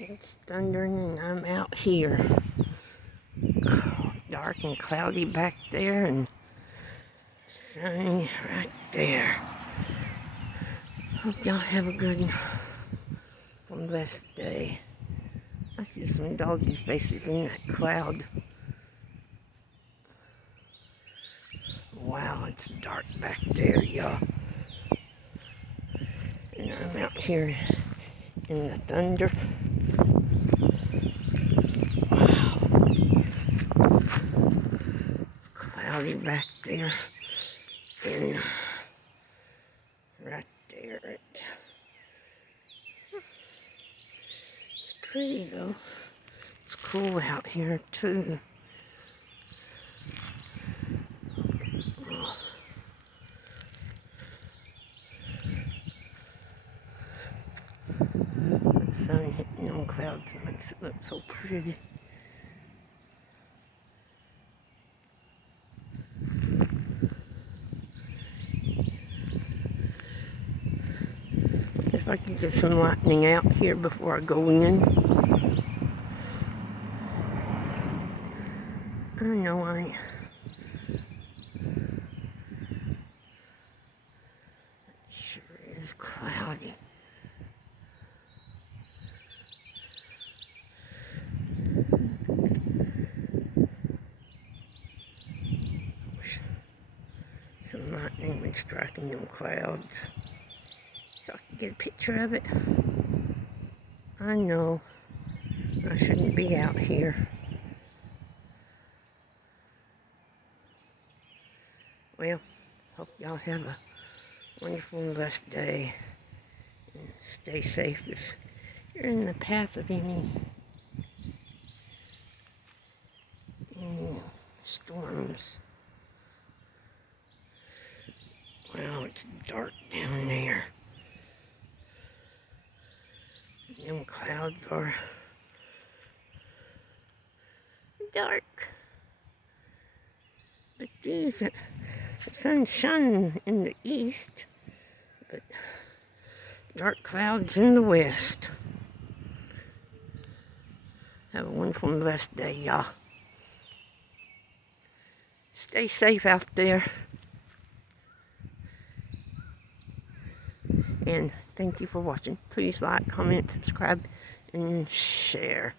It's thundering and I'm out here. Dark and cloudy back there and sunny right there. Hope y'all have a good and blessed day. I see some doggy faces in that cloud. Wow, it's dark back there, y'all. And I'm out here in the thunder. It's cloudy back there. And right there, it's pretty though. It's cool out here too. The sun hitting on clouds makes it look so pretty. If I could get some lightning out here before I go in. I know I ain't. It sure is cloudy. Wish some lightning would strike in them clouds so I could get a picture of it. I know I shouldn't be out here. Well, hope y'all have a wonderful and blessed day. And stay safe if you're in the path of any storms. Wow, it's dark down there. Them clouds are dark. But these, the sun's shining in the east, but dark clouds in the west. Have a wonderful and blessed day, y'all. Stay safe out there. And thank you for watching. Please like, comment, subscribe, and share.